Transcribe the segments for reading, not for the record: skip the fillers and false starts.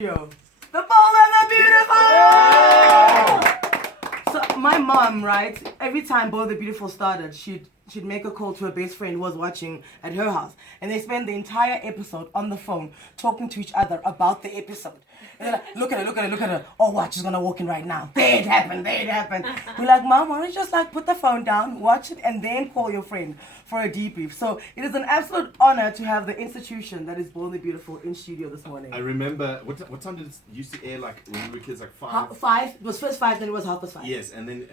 Yo, the bold and the beautiful! So my mom, right, every time Bold and the Beautiful started, she'd make a call to her best friend who was watching at her house. And they spend the entire episode on the phone talking to each other about the episode. And they're like, look at her. Oh, watch, she's gonna walk in right now. There it happened. We're like, Mom, why don't you just like put the phone down, watch it, and then call your friend for a debrief. So it is an absolute honor to have the institution that is Bold and Beautiful in studio this morning. I remember, what time did it used to air, like, when we were kids, like 5? 5, it was first 5, then it was 5:30. Yes, and then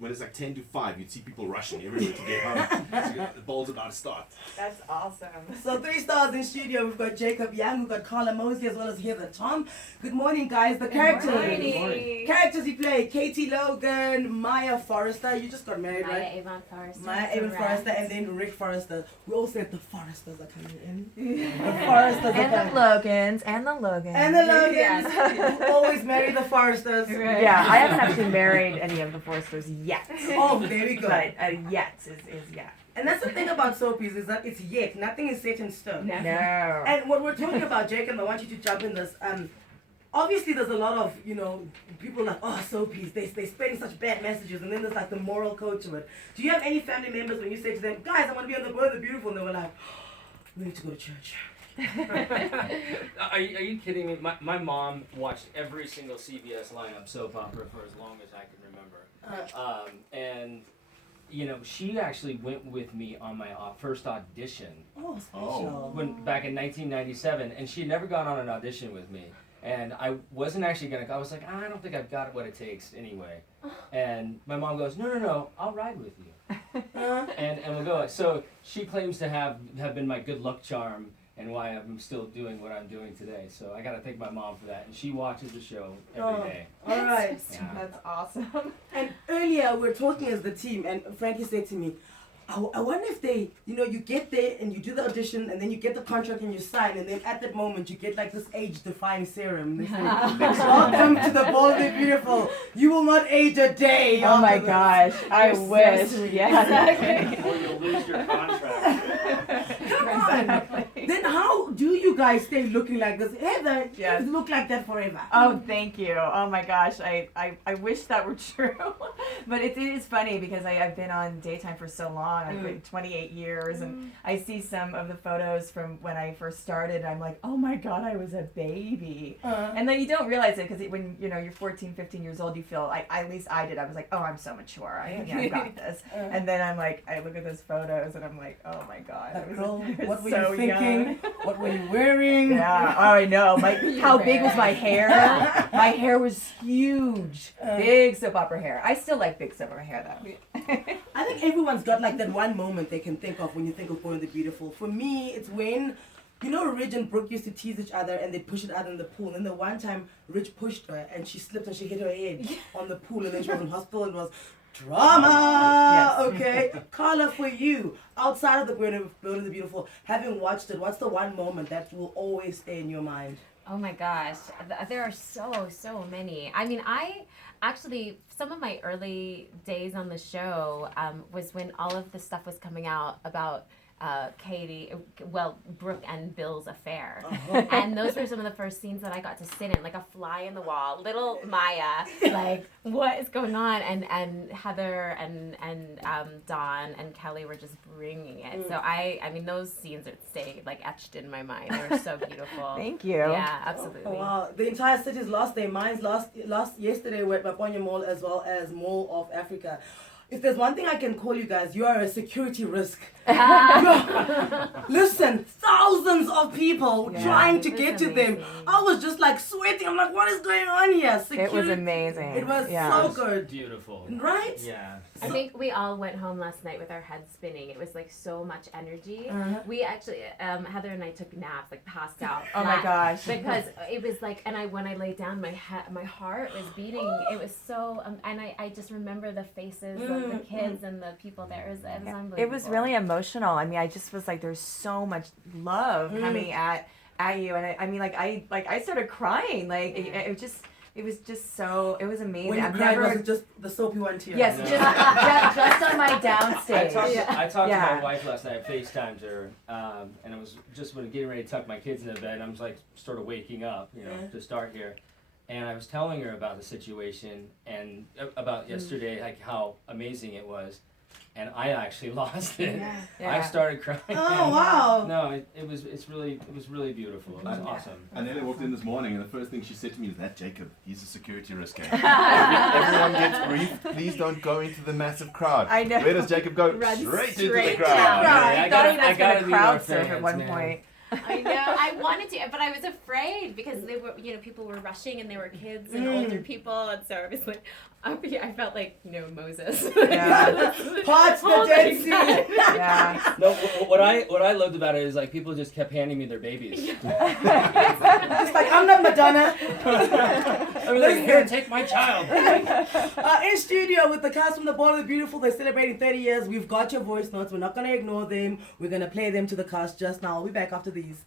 when it's like 10 to 5, you'd see people rushing everywhere to get home. So the ball's about to start. That's awesome. So 3 stars in studio. We've got Jacob Young, we've got Carla Mosey, as well as Heather Tom. Good morning, guys. The characters. Good morning. Characters you play: Katie Logan, Maya Forrester. You just got married, Maya right? Avon Forrester. Maya Avon Forrester, and then Rick Forrester. We all said the Forresters are coming in. The Forresters are And the coming. Logans. And the Logans. And the Logans. You always marry the Forresters. Right. Yeah, I haven't actually married any of the Forresters yet. Oh, there we go. But yet is yeah. And that's the thing about soapies, is that it's yet. Nothing is set in stone. No. And what we're talking about, Jake, and I want you to jump in this. Obviously, there's a lot of, people like, oh, soapies, they spreading such bad messages, and then there's like the moral code to it. Do you have any family members when you say to them, guys, I want to be on the Bold and the Beautiful, and they were like, we need to go to church? Are you kidding me? My mom watched every single CBS lineup soap opera for as long as I can remember. And she actually went with me on my first audition Oh, special. back in 1997, and she had never gone on an audition with me. And I wasn't actually gonna go. I was like, I don't think I've got what it takes anyway. And my mom goes, no, I'll ride with you. And we'll go. So she claims to have been my good luck charm and why I'm still doing what I'm doing today. So I gotta thank my mom for that. And she watches the show every day. All right. Yeah. That's awesome. And earlier we were talking as the team, and Frankie said to me, I wonder if they, you get there and you do the audition, and then you get the contract and you sign, and then at that moment you get like this age-defying serum. They say, welcome to the Bold and Beautiful. You will not age a day. Oh my after this." gosh. I You're so wish. sweet. Yeah. Or you'll lose your contract. Come on. Then how do you guys stay looking like this? Heather, Yes. you look like that forever. Oh, thank you. Oh my gosh, I wish that were true. But it is funny because I've been on daytime for so long. I've been 28 years, and I see some of the photos from when I first started, and I'm like, oh my God, I was a baby. And then you don't realize it because when you're 14, 15 years old, you feel like, at least I did, I was like, oh, I'm so mature. I got this. And then I'm like, I look at those photos and I'm like, oh my God. That I was, girl, I was what were so you thinking? young. What were you wearing? Yeah, oh, I know. How big was my hair? My hair was huge. Big soap opera hair. I still like big soap opera hair though. I think everyone's got like that one moment they can think of when you think of Bold and the Beautiful. For me, it's when, Ridge and Brooke used to tease each other and they'd push it out in the pool. And the one time Ridge pushed her and she slipped and she hit her head on the pool, and then she was in hospital and it was drama. Yes. Okay. Carla, for you, outside of the Bold and the Beautiful, having watched it, what's the one moment that will always stay in your mind? Oh my gosh, there are so many. I mean, actually, some of my early days on the show was when all of the stuff was coming out about Brooke and Bill's affair. And those were some of the first scenes that I got to sit in, like a fly in the wall, little Maya, like, what is going on? And Heather and Dawn and Kelly were just bringing it. So I mean, those scenes that stayed like etched in my mind. They were so beautiful. Thank you. Yeah, absolutely. Oh, wow. The entire city's lost their minds. Lost yesterday were at Maponya Mall as well as Mall of Africa. If there's one thing I can call you guys, you are a security risk. Listen, thousands of people trying to it get was to them. amazing. I was just like sweating. I'm like, what is going on here? It was amazing. It was Yeah. so good. Beautiful. Right? Yeah. I think we all went home last night with our heads spinning. It was like so much energy. We actually, Heather and I took naps, like passed out. Oh my gosh. Because it was like, and when I laid down, my heart was beating. It was so, and I just remember the faces of the kids and the people there. It was unbelievable. It was really emotional. I mean, I just was like, there's so much love coming at you, and I mean, I started crying. Like it It was just so. It was amazing. When you I've cried, never. was it just the soapy one tear? Yes, No. just on my downstage. I talked Yeah. to my wife last night. I FaceTimed her, and it was just when getting ready to tuck my kids into bed. I was like, sort of waking up, to start here, and I was telling her about the situation and about yesterday, like how amazing it was, and I actually lost it. Yeah. I started crying. Oh wow. No, it was really beautiful. It was awesome. And then I walked in this morning, and the first thing she said to me is, "That Jacob, he's a security risk. Everyone gets briefed. Please don't go into the massive crowd." I know. Where does Jacob go? Run Straight into straight the crowd. down. I I thought gotta- he was I gotta going to be more crowd surf at fans, one man. point. I know. I wanted to, but I was afraid because they were, people were rushing and they were kids and older people, and so I was like, I felt like, Moses. Yeah. Parts the Hold Dead it. Sea. Yeah. No, what I loved about it is like people just kept handing me their babies. Just like, I'm not Madonna. I was like, here, take my child. In studio with the cast from The Bold and the Beautiful, they're celebrating 30 years. We've got your voice notes. We're not going to ignore them. We're going to play them to the cast just now. We'll be back after these.